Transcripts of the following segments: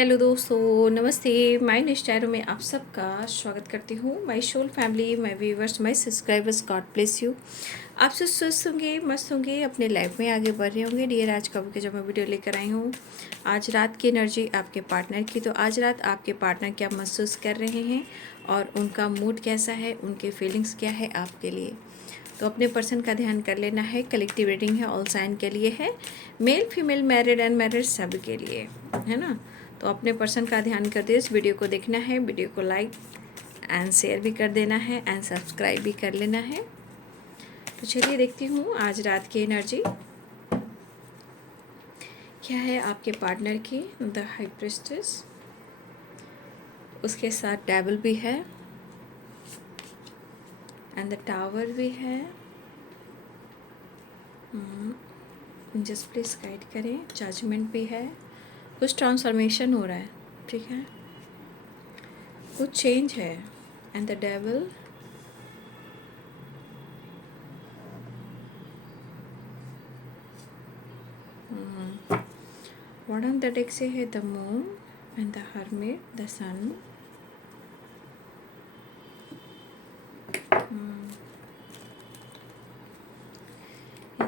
Hello दोस्तों, नमस्ते। My निष्ठारों में आप सबका स्वागत करती हूँ। My soul family, my viewers, my subscribers, God bless you. आप सब स्वस्थ होंगे, मस्त होंगे, अपने लाइफ में आगे बढ़ रहे होंगे। डियर, आज कब के जब मैं वीडियो लेकर आई हूँ, आज रात की एनर्जी आपके पार्टनर की। तो आज रात आपके पार्टनर क्या महसूस कर रहे हैं और उनका मूड कैसा है, उनके फीलिंग्स क्या है आपके लिए। तो अपने पर्सन का ध्यान कर लेना है। कलेक्टिव रीडिंग है, ऑल साइन के लिए है, मेल फीमेल, मैरिड अनमैरिड सब के लिए है ना। तो अपने पर्सन का ध्यान करते इस वीडियो को देखना है। वीडियो को लाइक एंड शेयर भी कर देना है एंड सब्सक्राइब भी कर लेना है। तो चलिए देखती हूँ आज रात की एनर्जी क्या है आपके पार्टनर की। द हाई प्रिस्टेस, उसके साथ डेविल भी है एंड द टावर भी है। जस्ट प्लीज गाइड करें। जजमेंट भी है। कुछ ट्रांसफॉर्मेशन हो रहा है, ठीक है, कुछ चेंज है and the devil. Bottom the deck से है the moon and the hermit, the sun.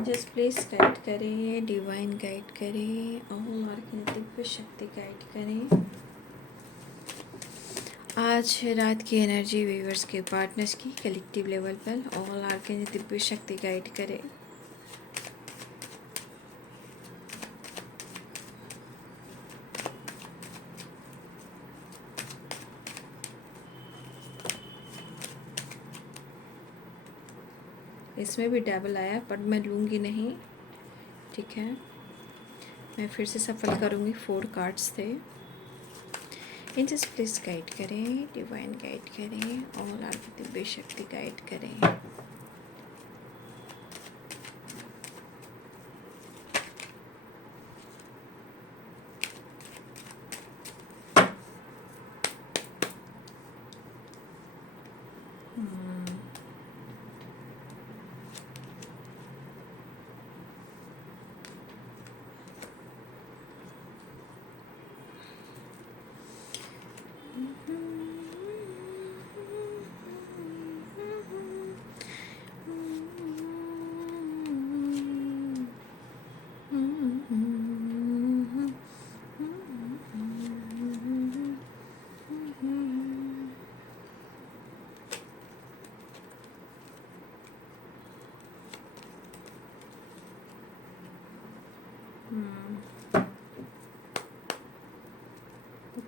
Just please guide करें, डिवाइन गाइड करें, ऑल आर्कनेटिव शक्ति गाइड करें। आज रात की एनर्जी व्यूअर्स के पार्टनर्स की कलेक्टिव लेवल पर ऑल आर्कनेटिव शक्ति गाइड करें। इसमें भी डेविल आया बट मैं लूँगी नहीं, ठीक है। मैं फिर से सफल करूँगी। 4 कार्ड्स थे। एंजल्स प्लीज गाइड करें, डिवाइन गाइड करें, ऑल आर्कनेटिव दिव्य शक्ति गाइड करें।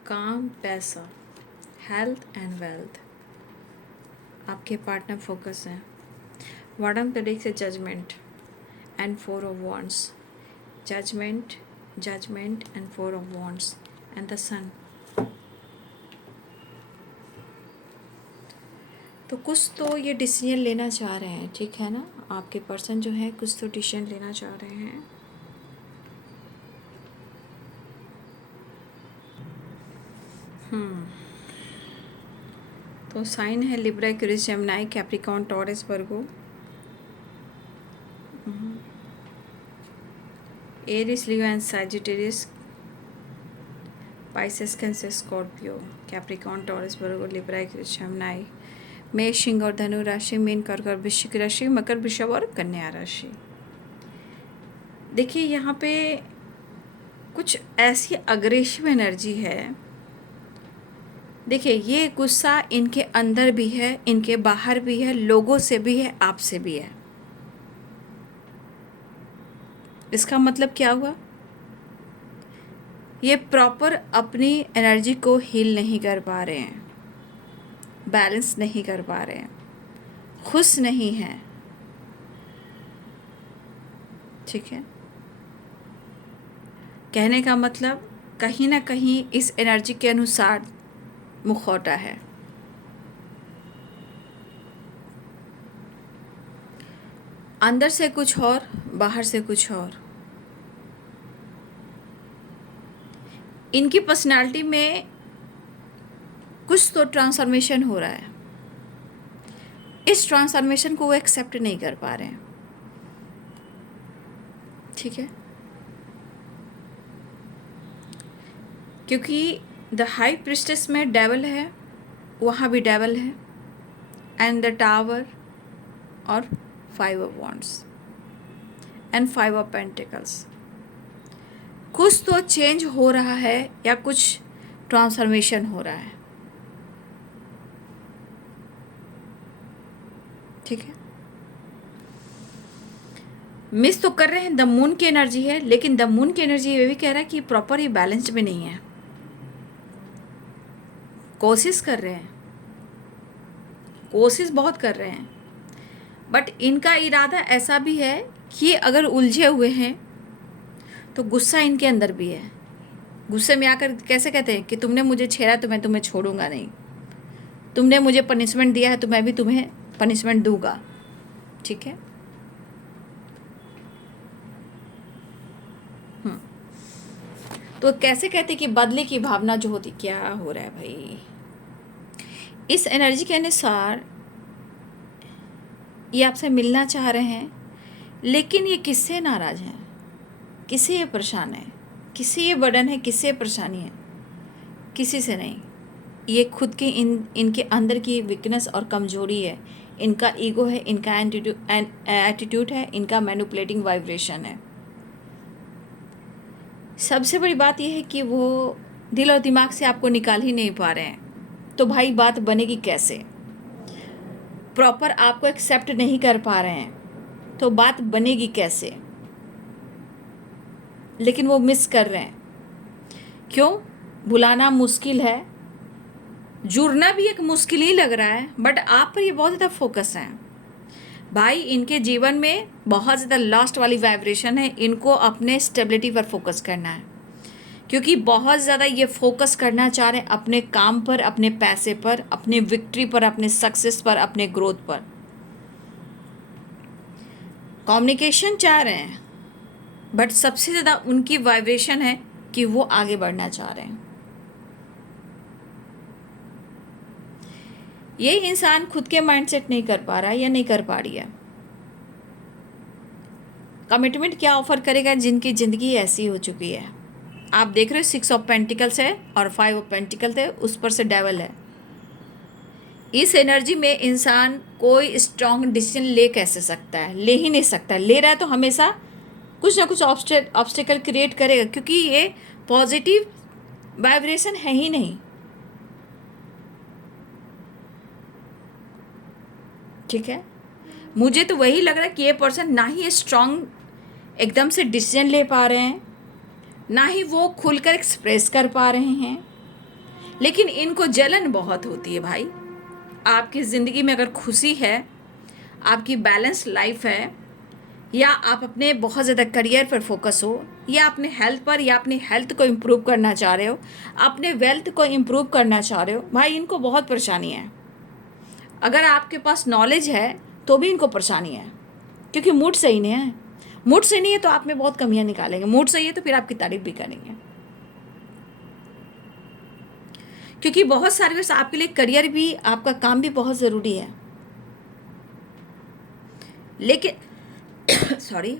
काम, पैसा, हेल्थ एंड वेल्थ आपके पार्टनर फोकस है। बॉटम पे देख से judgement and 4 of wands. Judgement, judgement and 4 of wands and the sun. तो कुछ तो ये डिसीजन लेना चाह रहे हैं, ठीक है ना। आपके पर्सन जो है कुछ तो डिसीजन लेना चाह रहे हैं। तो साइन है Libra, Aquarius, Gemini, Capricorn, Taurus, Virgo, Aries, Leo and Sagittarius, Pisces, Cancer, Scorpio, Capricorn, Taurus, Virgo, Libra, Aquarius, Gemini, मेष, सिंह और धनु राशि, मीन, कर्क और वृश्चिक राशि, मकर, वृषभ और कन्या राशि। देखिए यहाँ पे कुछ ऐसी अग्रेसिव एनर्जी है। देखिए ये गुस्सा इनके अंदर भी है, इनके बाहर भी है, लोगों से भी है, आपसे भी है। इसका मतलब क्या हुआ, ये प्रॉपर अपनी एनर्जी को हील नहीं कर पा रहे हैं, बैलेंस नहीं कर पा रहे हैं, खुश नहीं हैं, ठीक है। कहने का मतलब कहीं ना कहीं इस एनर्जी के अनुसार मुखौटा है। अंदर से कुछ और, बाहर से कुछ और। इनकी पर्सनालिटी में कुछ तो ट्रांसफॉर्मेशन हो रहा है। इस ट्रांसफॉर्मेशन को वो एक्सेप्ट नहीं कर पा रहे हैं, ठीक है। क्योंकि द हाई प्रिस्टेस में डेवल है, वहाँ भी डेवल है, एंड द टावर और 5 of wands and 5 of pentacles. कुछ तो चेंज हो रहा है या कुछ ट्रांसफॉर्मेशन हो रहा है, ठीक है। मिस तो कर रहे हैं, द मून की एनर्जी है, लेकिन द मून की एनर्जी ये भी कह रहा है कि प्रॉपर ये बैलेंस्ड में नहीं है। कोशिश कर रहे हैं, कोशिश बहुत कर रहे हैं, बट इनका इरादा ऐसा भी है कि अगर उलझे हुए हैं तो गुस्सा इनके अंदर भी है। गुस्से में आकर कैसे कहते हैं कि तुमने मुझे छेड़ा तो मैं तुम्हें छोड़ूंगा नहीं, तुमने मुझे पनिशमेंट दिया है तो मैं भी तुम्हें पनिशमेंट दूंगा, ठीक है। तो कैसे कहते कि बदले की भावना जो होती, क्या हो रहा है भाई। इस एनर्जी के अनुसार ये आपसे मिलना चाह रहे हैं, लेकिन ये किससे नाराज़ हैं, किससे ये परेशान है, किससे ये बर्डन है, किससे परेशानी है, किसी से नहीं। ये खुद के इनके अंदर की वीकनेस और कमजोरी है, इनका ईगो है, इनका एटीट्यूड है, इनका मैनिपुलेटिंग वाइब्रेशन है। सबसे बड़ी बात यह है कि वो दिल और दिमाग से आपको निकाल ही नहीं पा रहे हैं। तो भाई बात बनेगी कैसे? प्रॉपर आपको एक्सेप्ट नहीं कर पा रहे हैं तो बात बनेगी कैसे? लेकिन वो मिस कर रहे हैं। क्यों? भुलाना मुश्किल है, जुड़ना भी एक मुश्किल ही लग रहा है, बट आप पर ये बहुत ज़्यादा फोकस है भाई। इनके जीवन में बहुत ज़्यादा लास्ट वाली वाइब्रेशन है, इनको अपने स्टेबिलिटी पर फोकस करना है, क्योंकि बहुत ज़्यादा ये फोकस करना चाह रहे हैं अपने काम पर, अपने पैसे पर, अपने विक्ट्री पर, अपने सक्सेस पर, अपने ग्रोथ पर। कम्युनिकेशन चाह रहे हैं, बट सबसे ज़्यादा उनकी वाइब्रेशन है कि वो आगे बढ़ना चाह रहे हैं। ये इंसान खुद के माइंडसेट नहीं कर पा रहा है या नहीं कर पा रही है। कमिटमेंट क्या ऑफर करेगा जिनकी ज़िंदगी ऐसी हो चुकी है? आप देख रहे हो 6 ऑफ पेंटिकल्स है और 5 ऑफ पेंटिकल्स है, उस पर से डेवल है। इस एनर्जी में इंसान कोई स्ट्रॉन्ग डिसीजन ले कैसे सकता है? ले ही नहीं सकता। ले रहा है तो हमेशा कुछ ना कुछ ऑब्स्टेकल क्रिएट करेगा, क्योंकि ये पॉजिटिव वाइब्रेशन है ही नहीं, ठीक है। मुझे तो वही लग रहा है कि ये पर्सन ना ही स्ट्रॉन्ग एकदम से डिसीजन ले पा रहे हैं, ना ही वो खुलकर एक्सप्रेस कर पा रहे हैं, लेकिन इनको जलन बहुत होती है भाई। आपकी ज़िंदगी में अगर खुशी है, आपकी बैलेंस लाइफ है, या आप अपने बहुत ज़्यादा करियर पर फोकस हो, या अपने हेल्थ पर, या अपनी हेल्थ को इम्प्रूव करना चाह रहे हो, अपने वेल्थ को इम्प्रूव करना चाह रहे हो, भाई इनको बहुत परेशानी है। अगर आपके पास नॉलेज है तो भी इनको परेशानी है, क्योंकि मूड सही नहीं है। मूड सही नहीं है तो आप में बहुत कमियां निकालेंगे, मूड सही है तो फिर आपकी तारीफ भी करेंगे, क्योंकि बहुत सारे वर्ष आपके लिए करियर भी, आपका काम भी बहुत ज़रूरी है। लेकिन सॉरी,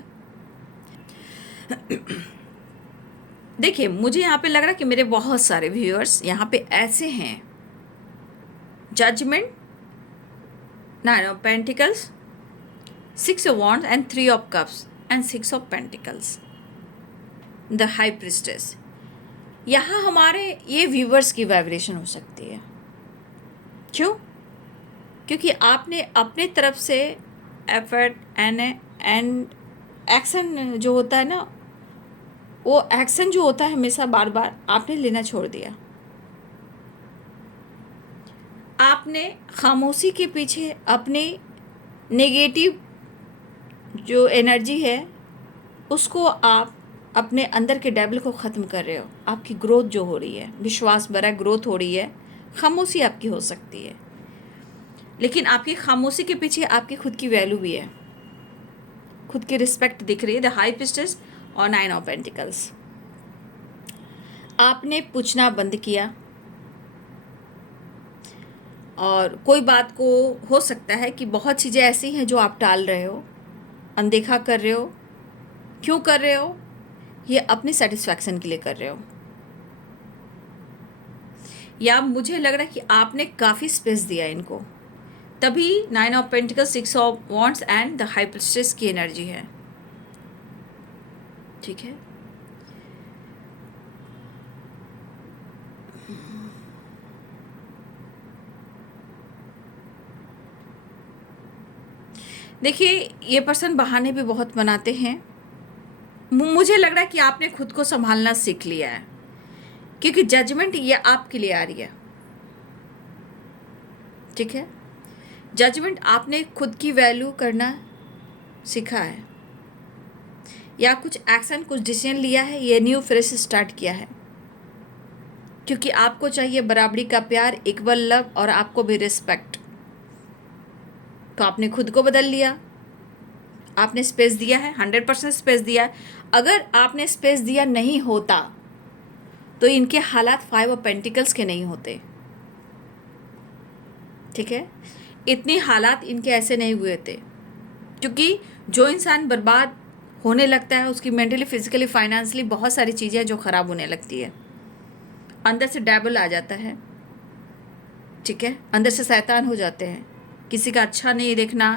देखिए मुझे यहाँ पे लग रहा है कि मेरे बहुत सारे व्यूअर्स यहाँ पे ऐसे हैं, judgement, 9 of pentacles, 6 of wands and 3 of cups and 6 of pentacles, the high priestess. यहाँ हमारे ये व्यूवर्स की वाइब्रेशन हो सकती है। क्यों? क्योंकि आपने अपने तरफ से एफर्ट एंड एक्शन जो होता है ना, वो एक्शन जो होता है हमेशा बार बार आपने लेना छोड़ दिया। आपने खामोशी के पीछे अपनी नेगेटिव जो एनर्जी है उसको, आप अपने अंदर के डेविल को ख़त्म कर रहे हो। आपकी ग्रोथ जो हो रही है, विश्वास भरा ग्रोथ हो रही है, खामोशी आपकी हो सकती है, लेकिन आपकी खामोशी के पीछे आपकी खुद की वैल्यू भी है, खुद की रिस्पेक्ट दिख रही है। द हाई प्रिस्टेस और 9 ऑफ पेंटिकल्स। आपने पूछना बंद किया, और कोई बात को हो सकता है कि बहुत चीज़ें ऐसी हैं जो आप टाल रहे हो, अनदेखा कर रहे हो। क्यों कर रहे हो? ये अपनी सेटिस्फैक्शन के लिए कर रहे हो। या मुझे लग रहा है कि आपने काफ़ी स्पेस दिया इनको, तभी 9 of pentacles, 6 of wands and the high priestess की एनर्जी है। ठीक है, देखिए ये पर्सन बहाने भी बहुत बनाते हैं। मुझे लग रहा है कि आपने खुद को संभालना सीख लिया है, क्योंकि जजमेंट ये आपके लिए आ रही है। ठीक है, जजमेंट आपने खुद की वैल्यू करना सीखा है, या कुछ एक्शन, कुछ डिसीजन लिया है, ये न्यू फ्रेश स्टार्ट किया है, क्योंकि आपको चाहिए बराबरी का प्यार, इक्वल लव और आपको भी रिस्पेक्ट। तो आपने खुद को बदल लिया, आपने स्पेस दिया है, 100% स्पेस दिया है। अगर आपने स्पेस दिया नहीं होता तो इनके हालात 5 ऑफ पेंटिकल्स के नहीं होते। ठीक है, इतनी हालात इनके ऐसे नहीं हुए थे, क्योंकि जो इंसान बर्बाद होने लगता है उसकी मेंटली, फिजिकली, फाइनेंशियली बहुत सारी चीज़ें जो ख़राब होने लगती है, अंदर से डेविल आ जाता है। ठीक है, अंदर से शैतान हो जाते हैं, किसी का अच्छा नहीं देखना,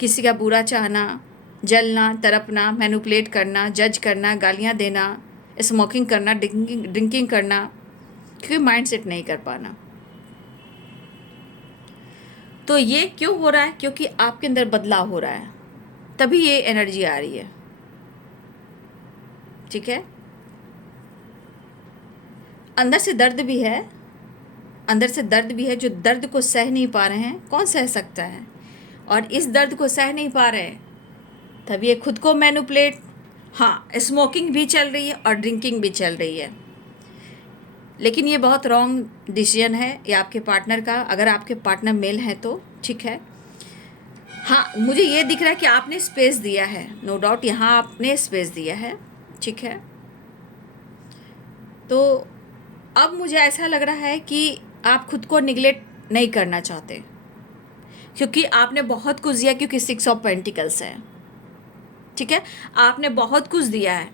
किसी का बुरा चाहना, जलना, तड़पना, मैनिपुलेट करना, जज करना, गालियाँ देना, स्मोकिंग करना, ड्रिंकिंग करना, क्योंकि माइंड सेट नहीं कर पाना। तो ये क्यों हो रहा है? क्योंकि आपके अंदर बदलाव हो रहा है, तभी ये एनर्जी आ रही है। ठीक है, अंदर से दर्द भी है, अंदर से दर्द भी है। जो दर्द को सह नहीं पा रहे हैं, कौन सह सकता है? और इस दर्द को सह नहीं पा रहे हैं, तभी ये खुद को मैनिपुलेट, हाँ, स्मोकिंग भी चल रही है और ड्रिंकिंग भी चल रही है। लेकिन ये बहुत रॉन्ग डिसीजन है ये आपके पार्टनर का, अगर आपके पार्टनर मेल हैं तो। ठीक है, हाँ, मुझे ये दिख रहा है कि आपने स्पेस दिया है, नो डाउट यहाँ आपने स्पेस दिया है। ठीक है, तो अब मुझे ऐसा लग रहा है कि आप खुद को निगलेक्ट नहीं करना चाहते, क्योंकि आपने बहुत कुछ दिया, क्योंकि 6 ऑफ पेंटिकल्स है। ठीक है, आपने बहुत कुछ दिया है,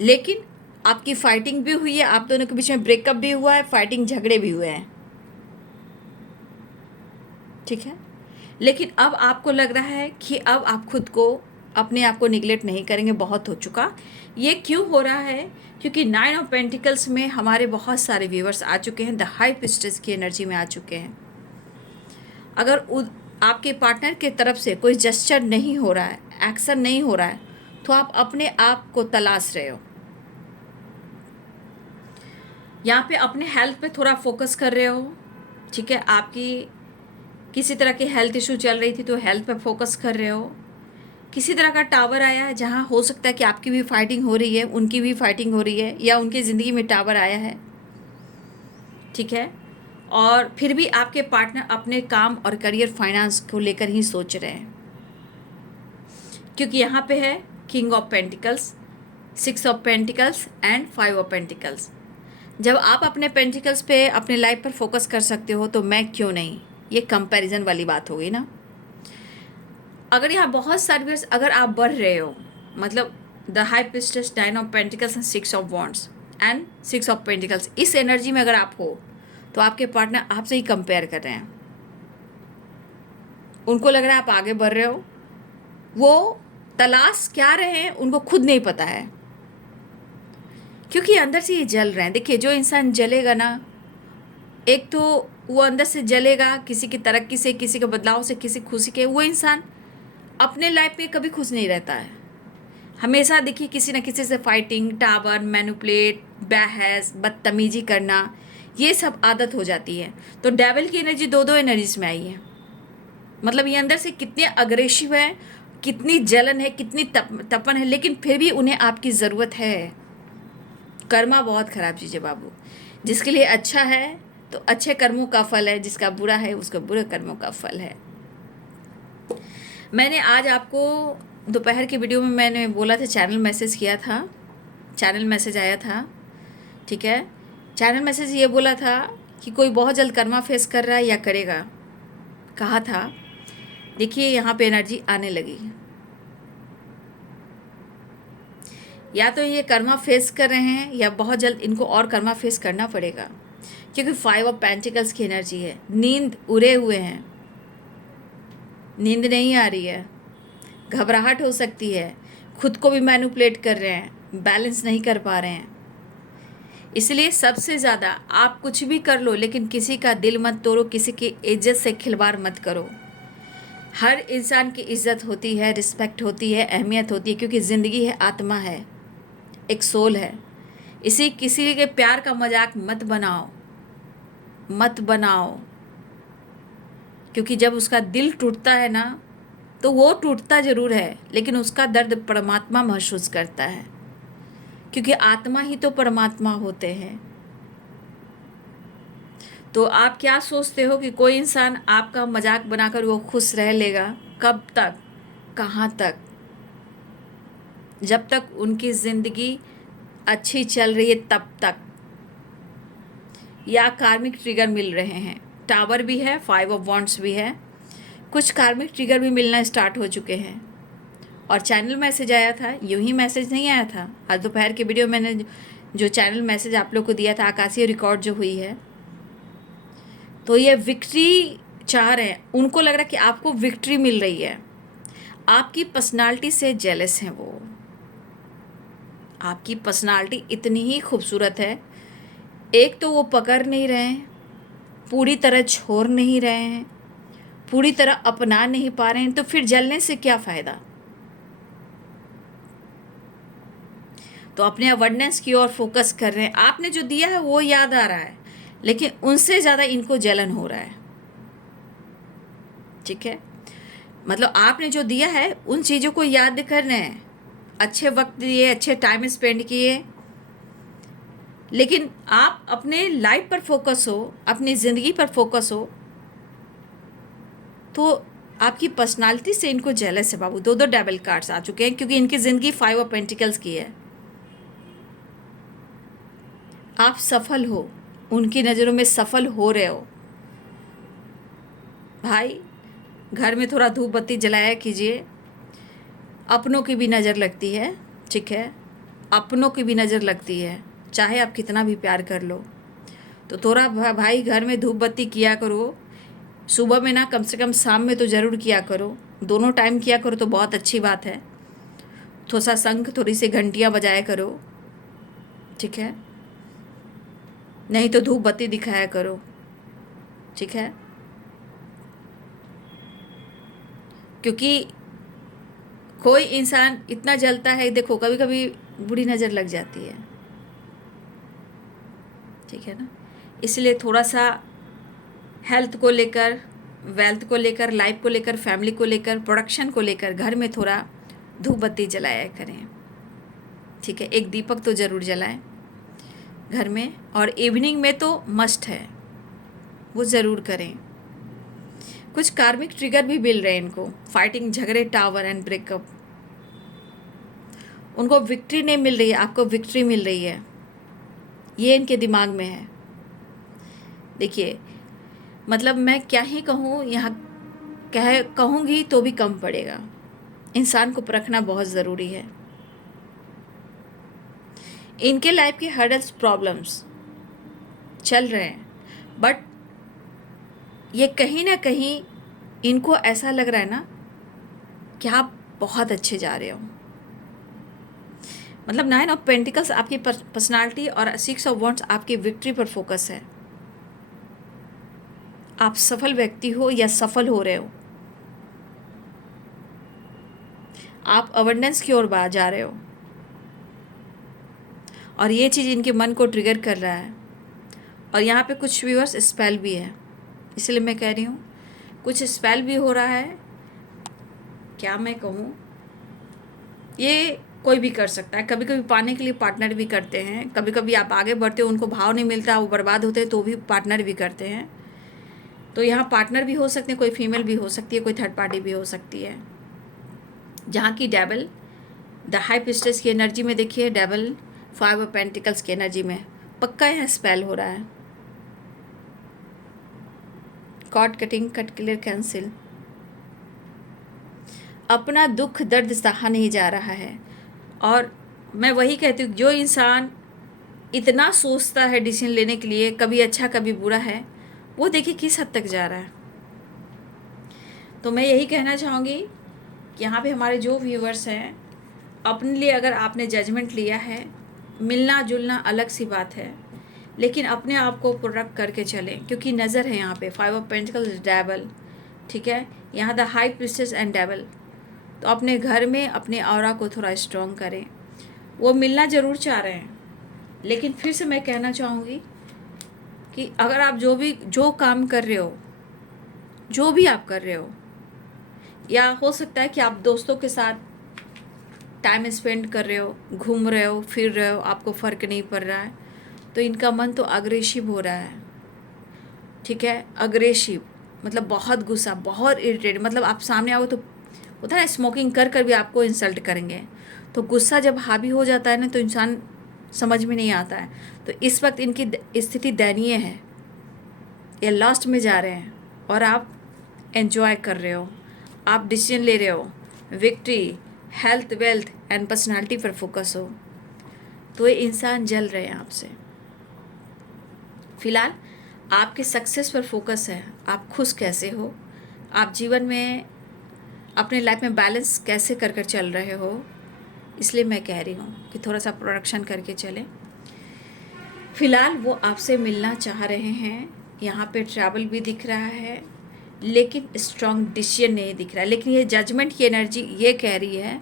लेकिन आपकी फाइटिंग भी हुई है, आप दोनों के बीच में ब्रेकअप भी हुआ है, फाइटिंग, झगड़े भी हुए हैं। ठीक है, लेकिन अब आपको लग रहा है कि अब आप खुद को, अपने आप को निगलेक्ट नहीं करेंगे, बहुत हो चुका। ये क्यों हो रहा है? क्योंकि 9 ऑफ पेंटिकल्स में हमारे बहुत सारे व्यूवर्स आ चुके हैं, द हाई प्रिस्टेस की एनर्जी में आ चुके हैं। अगर आपके पार्टनर के तरफ से कोई जेस्चर नहीं हो रहा है, एक्शन नहीं हो रहा है, तो आप अपने आप को तलाश रहे हो। यहाँ पे अपने हेल्थ पे थोड़ा फोकस कर रहे हो। ठीक है, आपकी किसी तरह की हेल्थ इशू चल रही थी तो हेल्थ पे फोकस कर रहे हो। किसी तरह का टावर आया है जहाँ हो सकता है कि आपकी भी फाइटिंग हो रही है, उनकी भी फाइटिंग हो रही है, या उनकी ज़िंदगी में टावर आया है। ठीक है, और फिर भी आपके पार्टनर अपने काम और करियर, फाइनेंस को लेकर ही सोच रहे हैं, क्योंकि यहाँ पे है king of pentacles, 6 of pentacles and 5 of pentacles. जब आप अपने पेंटिकल्स पे, अपने लाइफ पर फोकस कर सकते हो तो मैं क्यों नहीं? ये कंपैरिजन वाली बात हो गई ना। अगर यहाँ बहुत सारे, अगर आप बढ़ रहे हो, मतलब the high priestess, 9 of pentacles and 6 of wands and 6 of pentacles, इस एनर्जी में अगर आप हो तो आपके पार्टनर आपसे ही कंपेयर कर रहे हैं। उनको लग रहा है आप आगे बढ़ रहे हो, वो तलाश क्या रहे हैं उनको खुद नहीं पता है, क्योंकि अंदर से ये जल रहे हैं। देखिए, जो इंसान जलेगा ना, एक तो वो अंदर से जलेगा किसी की तरक्की से, किसी के बदलाव से, किसी खुशी के, वो इंसान अपने लाइफ में कभी खुश नहीं रहता है। हमेशा देखिए किसी न किसी से फाइटिंग, टावर, मैनिपुलेट, बहस, बदतमीजी करना, ये सब आदत हो जाती है। तो डेविल की एनर्जी दो एनर्जीज में आई है, मतलब ये अंदर से कितने अग्रेसिव है, कितनी जलन है, कितनी तपन है, लेकिन फिर भी उन्हें आपकी ज़रूरत है। कर्मा बहुत ख़राब चीज़ है बाबू, जिसके लिए अच्छा है तो अच्छे कर्मों का फल है, जिसका बुरा है उसका बुरे कर्मों का फल है। मैंने आज आपको दोपहर की वीडियो में मैंने बोला था, चैनल मैसेज किया था, चैनल मैसेज आया था। ठीक है, चैनल मैसेज ये बोला था कि कोई बहुत जल्द कर्मा फेस कर रहा है या करेगा, कहा था। देखिए यहाँ पे एनर्जी आने लगी, या तो ये कर्मा फेस कर रहे हैं या बहुत जल्द इनको और कर्मा फेस करना पड़ेगा, क्योंकि 5 ऑफ पेंटिकल्स की एनर्जी है। नींद उड़े हुए हैं, नींद नहीं आ रही है, घबराहट हो सकती है, खुद को भी मैनिपुलेट कर रहे हैं, बैलेंस नहीं कर पा रहे हैं। इसलिए सबसे ज़्यादा आप कुछ भी कर लो, लेकिन किसी का दिल मत तोड़ो, किसी की इज्जत से खिलवाड़ मत करो। हर इंसान की इज्जत होती है, रिस्पेक्ट होती है, अहमियत होती है, क्योंकि ज़िंदगी है, आत्मा है, एक सोल है। इसी किसी के प्यार का मजाक मत बनाओ, मत बनाओ, क्योंकि जब उसका दिल टूटता है ना, तो वो टूटता ज़रूर है, लेकिन उसका दर्द परमात्मा महसूस करता है, क्योंकि आत्मा ही तो परमात्मा होते हैं। तो आप क्या सोचते हो कि कोई इंसान आपका मजाक बनाकर वो खुश रह लेगा? कब तक, कहाँ तक? जब तक उनकी ज़िंदगी अच्छी चल रही है तब तक। या कार्मिक ट्रिगर मिल रहे हैं, टावर भी है, 5 ऑफ वॉन्ड्स भी है, कुछ कार्मिक ट्रिगर भी मिलना स्टार्ट हो चुके हैं। और चैनल मैसेज आया था, यूं ही मैसेज नहीं आया था। आज दोपहर के वीडियो मैंने जो चैनल मैसेज आप लोग को दिया था, आकाशीय रिकॉर्ड जो हुई है, तो ये विक्ट्री चाह रहे हैं, उनको लग रहा है कि आपको विक्ट्री मिल रही है। आपकी पर्सनालिटी से जेलस हैं वो। आपकी पर्सनालिटी इतनी ही खूबसूरत है, एक तो वो पकड़ नहीं रहे हैं, पूरी तरह छोड़ नहीं रहे हैं, पूरी तरह अपना नहीं पा रहे हैं, तो फिर जलने से क्या फ़ायदा? तो अपने अवेयरनेस की ओर फोकस कर रहे हैं। आपने जो दिया है वो याद आ रहा है, लेकिन उनसे ज़्यादा इनको जलन हो रहा है। ठीक है, मतलब आपने जो दिया है उन चीज़ों को याद कर रहे हैं, अच्छे वक्त दिए, अच्छे टाइम स्पेंड किए, लेकिन आप अपने लाइफ पर फोकस हो, अपनी ज़िंदगी पर फोकस हो, तो आपकी पर्सनालिटी से इनको जेलस है बाबू। 2 डेविल कार्ड्स आ चुके हैं, क्योंकि इनकी ज़िंदगी 5 ऑफ पेंटिकल्स की है। आप सफल हो, उनकी नज़रों में सफल हो रहे हो। भाई, घर में थोड़ा धूप बत्ती जलाया कीजिए। अपनों की भी नज़र लगती है, ठीक है, अपनों की भी नज़र लगती है, चाहे आप कितना भी प्यार कर लो। तो थोड़ा भाई घर में धूप बत्ती किया करो। सुबह में ना, कम से कम शाम में तो ज़रूर किया करो, दोनों टाइम किया करो तो बहुत अच्छी बात है। थोड़ा सा शंख, थोड़ी सी घंटियाँ बजाया करो, ठीक है, नहीं तो धूप बत्ती दिखाया करो, ठीक है, क्योंकि कोई इंसान इतना जलता है, देखो कभी कभी बुरी नज़र लग जाती है, ठीक है ना। इसलिए थोड़ा सा हेल्थ को लेकर, वेल्थ को लेकर, लाइफ को लेकर, फैमिली को लेकर, प्रोडक्शन को लेकर घर में थोड़ा धूप बत्ती जलाया करें, ठीक है। एक दीपक तो ज़रूर जलाएं घर में, और इवनिंग में तो मस्ट है, वो ज़रूर करें। कुछ कार्मिक ट्रिगर भी मिल रहे हैं इनको, फाइटिंग, झगड़े, टावर एंड ब्रेकअप। उनको विक्ट्री नहीं मिल रही है, आपको विक्ट्री मिल रही है, ये इनके दिमाग में है। देखिए, मतलब मैं क्या ही कहूँ, यहाँ कहूँगी तो भी कम पड़ेगा। इंसान को परखना बहुत ज़रूरी है। इनके लाइफ के हर्डल्स, प्रॉब्लम्स चल रहे हैं, बट ये कहीं ना कहीं इनको ऐसा लग रहा है ना कि आप बहुत अच्छे जा रहे हो। मतलब 9 ऑफ पेंटिकल्स आपकी पर्सनालिटी और 6 ऑफ वॉन्ड्स आपकी विक्ट्री पर फोकस है। आप सफल व्यक्ति हो या सफल हो रहे हो, आप अवेंडेंस की ओर जा रहे हो, और ये चीज़ इनके मन को ट्रिगर कर रहा है। और यहाँ पे कुछ व्यूअर्स स्पेल भी है, इसलिए मैं कह रही हूँ कुछ स्पेल भी हो रहा है। क्या मैं कहूँ, ये कोई भी कर सकता है। कभी कभी पाने के लिए पार्टनर भी करते हैं, कभी कभी आप आगे बढ़ते हो, उनको भाव नहीं मिलता, वो बर्बाद होते हैं, तो भी पार्टनर भी करते हैं। तो यहाँ पार्टनर भी हो सकते हैं, कोई फीमेल भी हो सकती है, कोई थर्ड पार्टी भी हो सकती है। जहाँ की डेविल द हाई प्रीस्टेस की एनर्जी में देखिए, डेविल 5 ऑफ पेंटिकल्स की एनर्जी में पक्का यहाँ स्पेल हो रहा है। Cord cutting, cut clear, cancel. अपना दुख दर्द सहा नहीं जा रहा है। और मैं वही कहती हूँ, जो इंसान इतना सोचता है डिसीजन लेने के लिए, कभी अच्छा कभी बुरा है, वो देखिए किस हद तक जा रहा है। तो मैं यही कहना चाहूँगी कि यहाँ पे हमारे जो व्यूवर्स हैं, अपने लिए अगर आपने जजमेंट लिया है, मिलना जुलना अलग सी बात है, लेकिन अपने आप को प्रोटेक्ट करके चलें, क्योंकि नज़र है यहाँ पे 5 ऑफ पेंटिकल्स, डेविल, ठीक है, यहाँ the high priestess and devil. तो अपने घर में अपने ऑरा को थोड़ा स्ट्रॉन्ग करें। वो मिलना ज़रूर चाह रहे हैं, लेकिन फिर से मैं कहना चाहूँगी कि अगर आप जो काम कर रहे हो, जो भी आप कर रहे हो, या हो सकता है कि आप दोस्तों के साथ टाइम स्पेंड कर रहे हो, घूम रहे हो, फिर रहे हो, आपको फ़र्क नहीं पड़ रहा है, तो इनका मन तो अग्रेसिव हो रहा है, ठीक है, अग्रेसिव मतलब बहुत गुस्सा, बहुत इरिटेट, मतलब आप सामने आओ तो होता है स्मोकिंग कर कर भी आपको इंसल्ट करेंगे। तो गुस्सा जब हावी हो जाता है ना, तो इंसान समझ में नहीं आता है। तो इस वक्त इनकी स्थिति दयनीय है, ये लास्ट में जा रहे हैं और आप एंजॉय कर रहे हो, आप डिसीजन ले रहे हो, victory, health, wealth and personality पर फोकस हो। तो ये इंसान जल रहे हैं आपसे। फिलहाल आपके सक्सेस पर फोकस है, आप खुश कैसे हो, आप जीवन में अपने लाइफ में बैलेंस कैसे कर कर चल रहे हो। इसलिए मैं कह रही हूँ कि थोड़ा सा प्रोडक्शन करके चलें। फ़िलहाल वो आपसे मिलना चाह रहे हैं, यहाँ पे ट्रैवल भी दिख रहा है, लेकिन स्ट्रॉन्ग डिसीजन नहीं दिख रहा है। लेकिन ये जजमेंट की एनर्जी ये कह रही है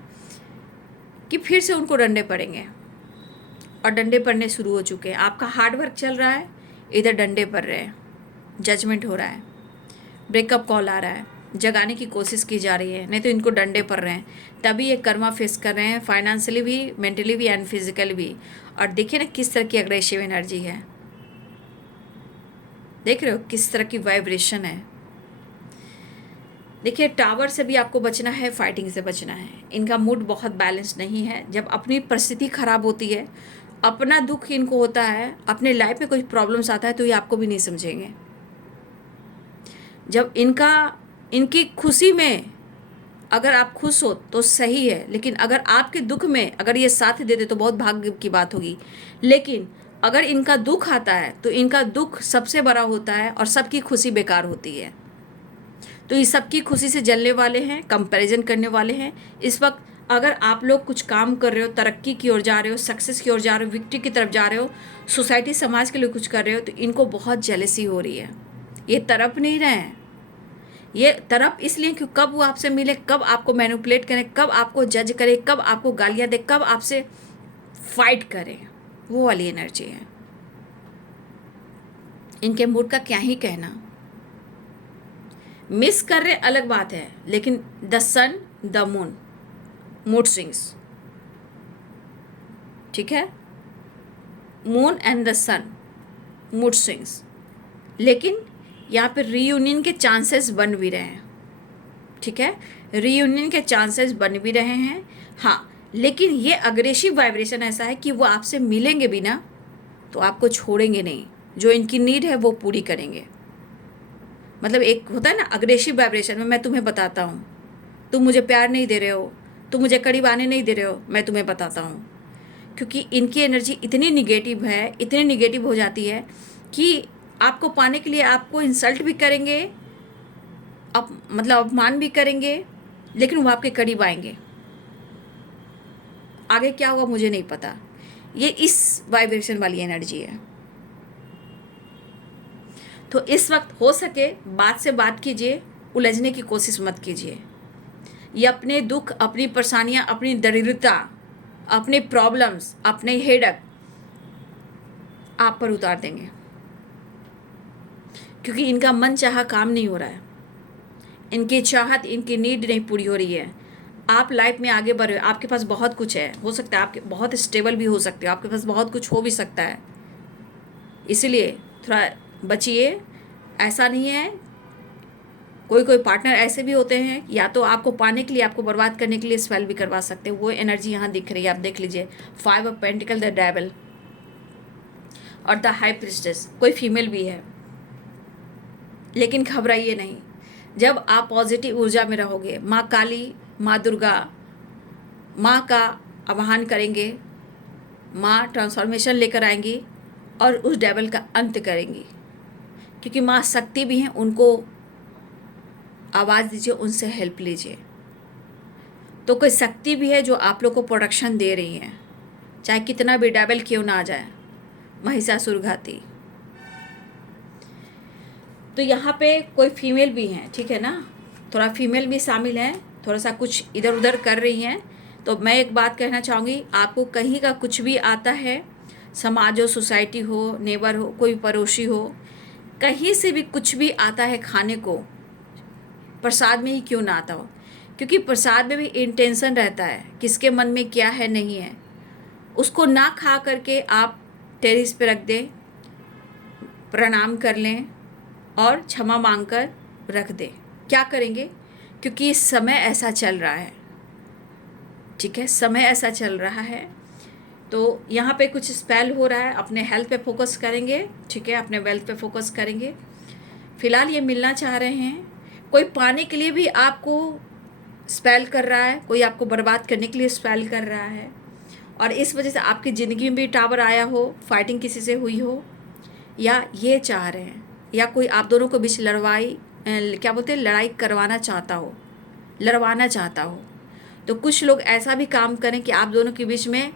कि फिर से उनको डंडे पड़ेंगे, और डंडे पड़ने शुरू हो चुके हैं। आपका हार्ड वर्क चल रहा है, इधर डंडे पड़ रहे हैं, जजमेंट हो रहा है, ब्रेकअप कॉल आ रहा है, जगाने की कोशिश की जा रही है, नहीं तो इनको डंडे पड़ रहे हैं। तभी ये कर्मा फेस कर रहे हैं, फाइनेंशियली भी, मेंटली भी एंड फिजिकली भी। और देखिए ना किस तरह की अग्रेसिव एनर्जी है, देख रहे हो किस तरह की वाइब्रेशन है। देखिए टावर से भी आपको बचना है, फाइटिंग से बचना है। इनका मूड बहुत बैलेंस नहीं है। जब अपनी परिस्थिति खराब होती है, अपना दुख इनको होता है, अपने लाइफ में कोई प्रॉब्लम्स आता है, तो ये आपको भी नहीं समझेंगे। जब इनकी खुशी में अगर आप खुश हो तो सही है, लेकिन अगर आपके दुख में अगर ये साथ दे दे तो बहुत भाग्य की बात होगी। लेकिन अगर इनका दुख आता है तो इनका दुख सबसे बड़ा होता है और सबकी खुशी बेकार होती है। तो ये सबकी खुशी से जलने वाले हैं, कंपैरिजन करने वाले हैं। इस वक्त अगर आप लोग कुछ काम कर रहे हो, तरक्की की ओर जा रहे हो, सक्सेस की ओर जा रहे हो, विक्ट्री की तरफ जा रहे हो, सोसाइटी समाज के लिए कुछ कर रहे हो, तो इनको बहुत जेलसी हो रही है। ये तड़प नहीं रहे हैं, ये तड़प इसलिए कि कब वो आपसे मिले, कब आपको मैनिपुलेट करें, कब आपको जज करें, कब आपको गालियां दे, कब आपसे फाइट करें, वो वाली एनर्जी है। इनके मूड का क्या ही कहना। मिस कर रहे अलग बात है, लेकिन the sun the moon mood swings, ठीक है, moon and the sun mood swings, लेकिन यहाँ पे रीयूनियन के चांसेस बन भी रहे हैं, ठीक है, रीयूनियन के चांसेस बन भी रहे हैं। हाँ, लेकिन ये अग्रेसिव वाइब्रेशन ऐसा है कि वो आपसे मिलेंगे भी ना तो आपको छोड़ेंगे नहीं, जो इनकी नीड है वो पूरी करेंगे। मतलब एक होता है ना अग्रेसिव वाइब्रेशन में, मैं तुम्हें बताता हूँ, तुम मुझे प्यार नहीं दे रहे हो, तुम मुझे करीब आने नहीं दे रहे हो, मैं तुम्हें बताता हूँ। क्योंकि इनकी एनर्जी इतनी निगेटिव है, इतनी निगेटिव हो जाती है कि आपको पाने के लिए आपको इंसल्ट भी करेंगे, मतलब अपमान भी करेंगे, लेकिन वो आपके करीब आएंगे। आगे क्या होगा मुझे नहीं पता। ये इस वाइब्रेशन वाली एनर्जी है। तो इस वक्त हो सके बात से बात कीजिए, उलझने की कोशिश मत कीजिए। ये अपने दुख, अपनी परेशानियां, अपनी दरिद्रता, अपने प्रॉब्लम्स, अपने हेडक आप पर उतार देंगे, क्योंकि इनका मन चाहा काम नहीं हो रहा है, इनकी चाहत, इनकी नीड नहीं पूरी हो रही है। आप लाइफ में आगे बढ़ रहे हो, आपके पास बहुत कुछ है, हो सकता है आपके बहुत स्टेबल भी हो सकते हो, आपके पास बहुत कुछ हो भी सकता है। इसलिए थोड़ा बचिए। ऐसा नहीं है, कोई कोई पार्टनर ऐसे भी होते हैं या तो आपको पाने के लिए, आपको बर्बाद करने के लिए स्पेल भी करवा सकते हैं। वो एनर्जी यहाँ दिख रही है, आप देख लीजिए। 5 ऑफ पेंटिकल, द डेविल और द हाई प्रिस्टेस। कोई फीमेल भी है, लेकिन घबराइए नहीं। जब आप पॉजिटिव ऊर्जा में रहोगे, माँ काली, माँ दुर्गा, माँ का आवाहन करेंगे, माँ ट्रांसफॉर्मेशन लेकर आएंगी और उस डेविल का अंत करेंगी, क्योंकि माँ शक्ति भी हैं। उनको आवाज़ दीजिए, उनसे हेल्प लीजिए। तो कोई शक्ति भी है जो आप लोग को प्रोटेक्शन दे रही है, चाहे कितना भी डेविल क्यों ना आ जाए, महिषासुर घाती। तो यहाँ पे कोई फीमेल भी हैं, ठीक है ना, थोड़ा फीमेल भी शामिल है, थोड़ा सा कुछ इधर उधर कर रही हैं। तो मैं एक बात कहना चाहूँगी, आपको कहीं का कुछ भी आता है, समाज हो, सोसाइटी हो, नेबर हो, कोई पड़ोसी हो, कहीं से भी कुछ भी आता है खाने को, प्रसाद में ही क्यों ना आता हो, क्योंकि प्रसाद में भी इंटेंशन रहता है, किसके मन में क्या है नहीं है, उसको ना खा करके आप टेरिस पे रख दें, प्रणाम कर लें और क्षमा मांगकर रख दें। क्या करेंगे, क्योंकि इस समय ऐसा चल रहा है, ठीक है, समय ऐसा चल रहा है। तो यहाँ पे कुछ स्पेल हो रहा है, अपने हेल्थ पे फोकस करेंगे, ठीक है, अपने वेल्थ पे फोकस करेंगे। फिलहाल ये मिलना चाह रहे हैं, कोई पाने के लिए भी आपको स्पेल कर रहा है, कोई आपको बर्बाद करने के लिए स्पेल कर रहा है, और इस वजह से आपकी ज़िंदगी में भी टावर आया हो, फाइटिंग किसी से हुई हो, या ये चाह रहे हैं, या कोई आप दोनों को बीच क्या बोलते हैं, लड़ाई करवाना चाहता हो, लड़वाना चाहता हो। तो कुछ लोग ऐसा भी काम करें कि आप दोनों के बीच में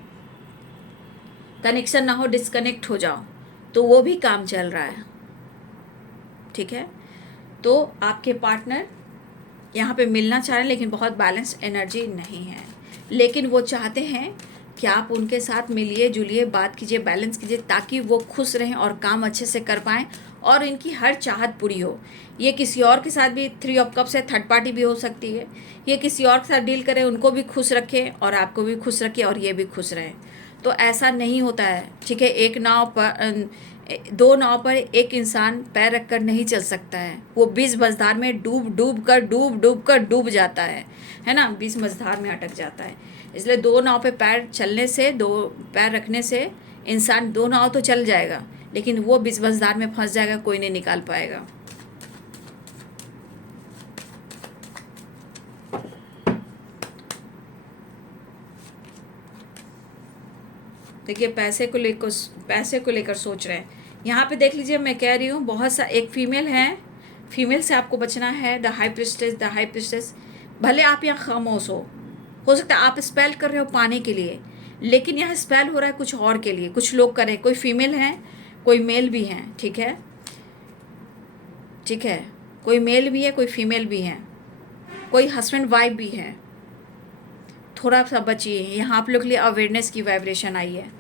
कनेक्शन ना हो, डिस्कनेक्ट हो जाओ, तो वो भी काम चल रहा है, ठीक है। तो आपके पार्टनर यहाँ पे मिलना चाह रहे हैं, लेकिन बहुत बैलेंस एनर्जी नहीं है, लेकिन वो चाहते हैं कि आप उनके साथ मिलिए जुलिए, बात कीजिए, बैलेंस कीजिए, ताकि वो खुश रहें और काम अच्छे से कर पाएँ और इनकी हर चाहत पूरी हो। ये किसी और के साथ भी 3 ऑफ कप्स है, थर्ड पार्टी भी हो सकती है, ये किसी और के साथ डील करें, उनको भी खुश रखें और आपको भी खुश रखें और ये भी खुश रहें। तो ऐसा नहीं होता है, ठीक है। एक नाव पर, 2 नाव पर एक इंसान पैर रखकर नहीं चल सकता है, वो 20 मझधार में डूब कर डूब जाता है ना, 20 मझधार में अटक जाता है। इसलिए 2 नाव पे पैर चलने से, 2 पैर रखने से इंसान 2 नाव तो चल जाएगा, लेकिन वो 20 मझधार में फंस जाएगा, कोई नहीं निकाल पाएगा। देखिए पैसे को लेकर सोच रहे हैं। यहाँ पे देख लीजिए, मैं कह रही हूँ बहुत सा, एक फीमेल है, फीमेल से आपको बचना है। द हाई प्रिस्टेस, भले आप यहाँ खामोश हो सकता है आप स्पेल कर रहे हो पाने के लिए, लेकिन यहाँ स्पेल हो रहा है कुछ और के लिए, कुछ लोग करें, कोई फीमेल है, कोई मेल भी हैं, ठीक है, ठीक है, कोई मेल भी है, कोई फीमेल भी है, कोई हस्बैंड वाइफ भी है। थोड़ा सा बचिए, यहाँ आप लोग के लिए अवेयरनेस की वाइब्रेशन आई है।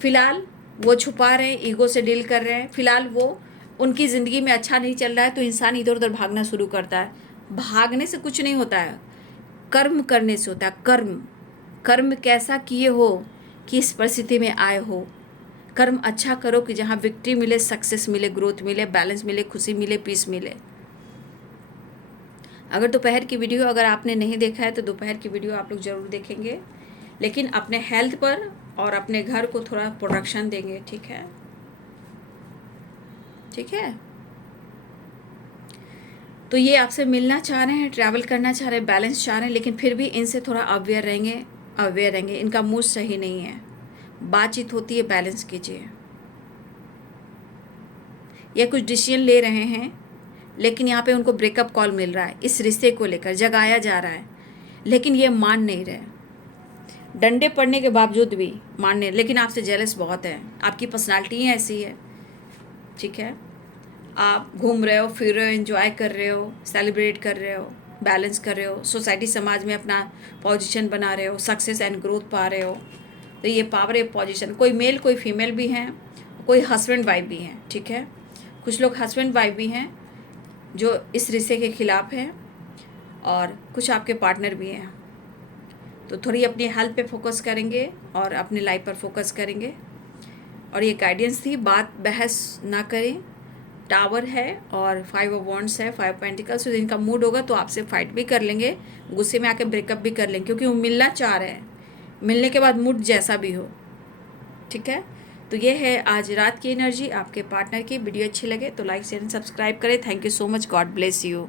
फिलहाल वो छुपा रहे हैं, ईगो से डील कर रहे हैं, फिलहाल वो उनकी ज़िंदगी में अच्छा नहीं चल रहा है, तो इंसान इधर उधर भागना शुरू करता है। भागने से कुछ नहीं होता है, कर्म करने से होता है। कर्म कैसा किए हो कि इस परिस्थिति में आए हो। कर्म अच्छा करो कि जहाँ विक्ट्री मिले, सक्सेस मिले, ग्रोथ मिले, बैलेंस मिले, खुशी मिले, पीस मिले। अगर दोपहर की वीडियो अगर आपने नहीं देखा है तो दोपहर की वीडियो आप लोग ज़रूर देखेंगे, लेकिन अपने हेल्थ पर और अपने घर को थोड़ा प्रोटेक्शन देंगे, ठीक है, ठीक है। तो ये आपसे मिलना चाह रहे हैं, ट्रैवल करना चाह रहे हैं, बैलेंस चाह रहे हैं, लेकिन फिर भी इनसे थोड़ा अवेयर रहेंगे। इनका मूड सही नहीं है, बातचीत होती है, बैलेंस कीजिए। ये कुछ डिसीजन ले रहे हैं, लेकिन यहाँ पे उनको ब्रेकअप कॉल मिल रहा है, इस रिश्ते को लेकर जगाया जा रहा है, लेकिन ये मान नहीं रहे, डंडे पड़ने के बावजूद भी मान नहीं, लेकिन आपसे जेलस बहुत है, आपकी पर्सनालिटी ही ऐसी है, ठीक है। आप घूम रहे हो, फिर रहे हो, एंजॉय कर रहे हो, सेलिब्रेट कर रहे हो, बैलेंस कर रहे हो, सोसाइटी समाज में अपना पोजीशन बना रहे हो, सक्सेस एंड ग्रोथ पा रहे हो। तो ये पावर है पोजीशन। कोई मेल कोई फीमेल भी हैं, कोई हस्बैंड वाइफ भी हैं, ठीक है। कुछ लोग हस्बैंड वाइफ भी हैं जो इस रिश्ते के खिलाफ हैं, और कुछ आपके पार्टनर भी हैं। तो थोड़ी अपनी हेल्थ पे फोकस करेंगे और अपनी लाइफ पर फोकस करेंगे। और ये गाइडेंस थी, बात बहस ना करें। टावर है और 5 ऑफ वॉन्ड्स है, 5 पेंटिकल्स। तो इनका मूड होगा तो आपसे फाइट भी कर लेंगे, गुस्से में आके ब्रेकअप भी कर लेंगे, क्योंकि वो मिलना चाह रहे हैं, मिलने के बाद मूड जैसा भी हो, ठीक है। तो ये है आज रात की एनर्जी आपके पार्टनर की। वीडियो अच्छी लगे तो लाइक शेयर एंड सब्सक्राइब करें। Thank you so much, God bless you.